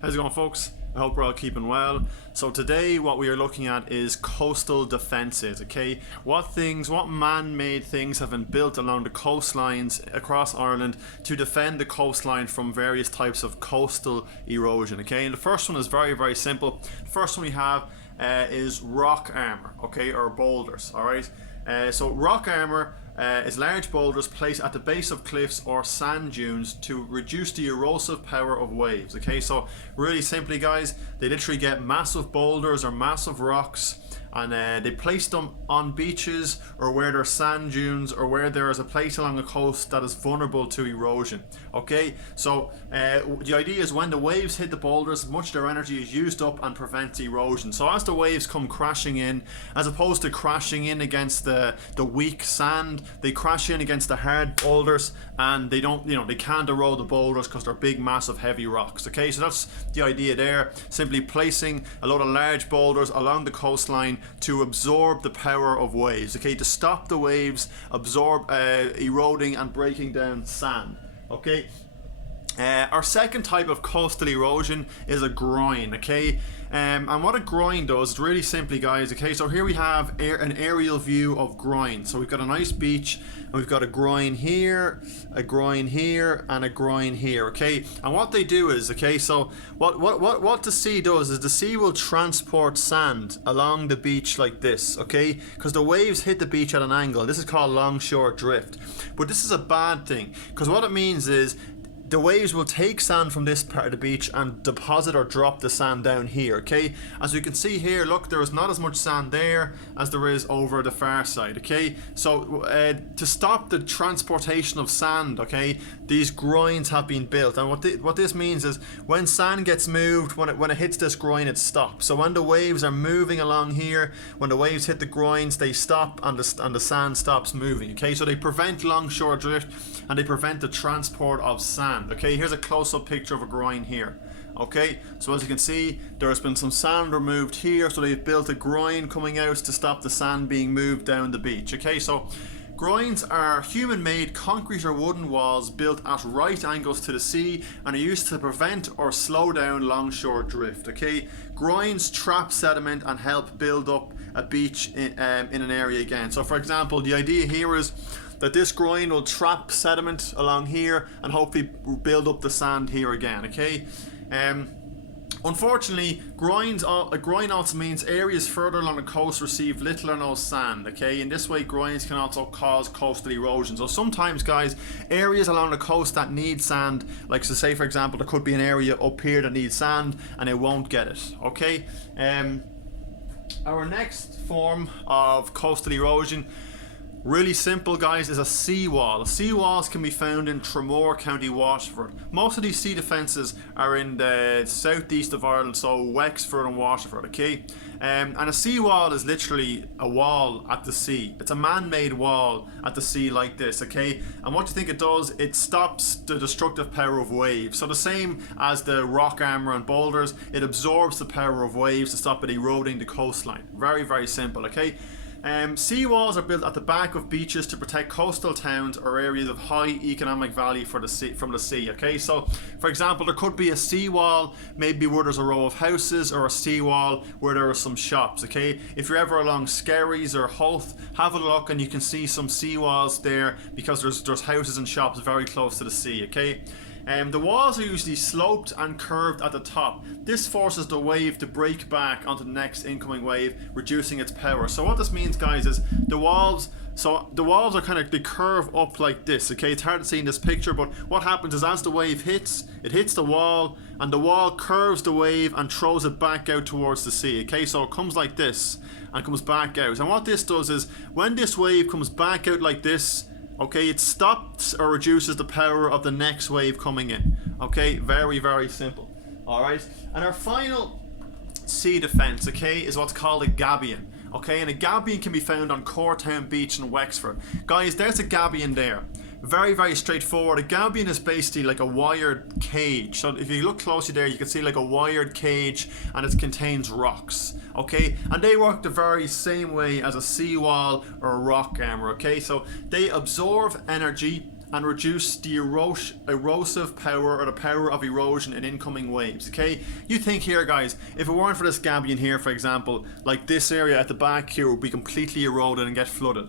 How's it going, folks? I hope we're all keeping well. So today what we are looking at is coastal defences, okay? What man-made things have been built along the coastlines across Ireland to defend the coastline from various types of coastal erosion, okay? And the first one is very, very simple. The first one we have is rock armour, okay, or boulders, alright? So rock armour is large boulders placed at the base of cliffs or sand dunes to reduce the erosive power of waves. Okay, so really simply, guys, they literally get massive boulders or massive rocks and they place them on beaches or where there's sand dunes or where there is a place along the coast that is vulnerable to erosion. Okay, so the idea is when the waves hit the boulders, much of their energy is used up and prevents erosion. So as the waves come crashing in, as opposed to crashing in against the weak sand, they crash in against the hard boulders, and they don't, they can't erode the boulders because they're big, massive, heavy rocks. Okay, so that's the idea there. Simply placing a lot of large boulders along the coastline to absorb the power of waves. Okay, to stop the waves absorb eroding and breaking down sand. Okay. Our second type of coastal erosion is a groin, okay? And what a groin does is really simply, guys, okay? So here we have an aerial view of Groin. So we've got a nice beach, and we've got a groin here, a groin here, and a groin here, okay? And what they do is, okay, so what the sea does is the sea will transport sand along the beach like this, okay? Because the waves hit the beach at an angle. This is called longshore drift. But this is a bad thing, because what it means is the waves will take sand from this part of the beach and deposit or drop the sand down here, okay? As you can see here, look, there is not as much sand there as there is over the far side, okay? So to stop the transportation of sand, okay, these groins have been built. And what this means is when sand gets moved, when it hits this groin, it stops. So when the waves are moving along here, when the waves hit the groins, they stop and the sand stops moving, okay? So they prevent longshore drift and they prevent the transport of sand. Okay, here's a close-up picture of a groin here. Okay, so as you can see, there has been some sand removed here, so they've built a groin coming out to stop the sand being moved down the beach. Okay, so groins are human-made concrete or wooden walls built at right angles to the sea and are used to prevent or slow down longshore drift. Okay, groins trap sediment and help build up a beach in an area again. So for example, the idea here is that this groin will trap sediment along here and hopefully build up the sand here again, okay? Unfortunately, a groin also means areas further along the coast receive little or no sand, okay? In this way, groins can also cause coastal erosion. So sometimes, guys, areas along the coast that need sand, like so say for example, there could be an area up here that needs sand and it won't get it, okay? Our next form of coastal erosion, really simple, guys, is a seawall. Seawalls can be found in Tramore, County Waterford. Most of these sea defences are in the southeast of Ireland, so Wexford and Waterford, okay? And a seawall is literally a wall at the sea. It's a man-made wall at the sea like this, okay? And what do you think it does? It stops the destructive power of waves. So the same as the rock armour and boulders, it absorbs the power of waves to stop it eroding the coastline. Very, very simple, okay? Seawalls are built at the back of beaches to protect coastal towns or areas of high economic value from the sea. Okay, so for example, there could be a seawall maybe where there's a row of houses, or a seawall where there are some shops. Okay, if you're ever along Skerries or Hoth, have a look and you can see some seawalls there because there's houses and shops very close to the sea. Okay. The walls are usually sloped and curved at the top. This forces the wave to break back onto the next incoming wave, reducing its power. So what this means, guys, is the walls are kind of, they curve up like this, okay? It's hard to see in this picture, but what happens is as the wave hits, it hits the wall, and the wall curves the wave and throws it back out towards the sea, okay? So it comes like this and comes back out. And what this does is, when this wave comes back out like this, okay, it stops or reduces the power of the next wave coming in. Okay, very, very simple. Alright, and our final sea defence, okay, is what's called a gabion. Okay, and a gabion can be found on Coretown Beach in Wexford. Guys, there's a gabion there. Very, very straightforward. A gabion is basically like a wired cage. So if you look closely there, you can see like a wired cage, and it contains rocks. Okay, and they work the very same way as a seawall or a rock armour. Okay, so they absorb energy and reduce the erosive power or the power of erosion in incoming waves. Okay, you think here, guys, if it weren't for this gabion here, for example, like this area at the back here would be completely eroded and get flooded.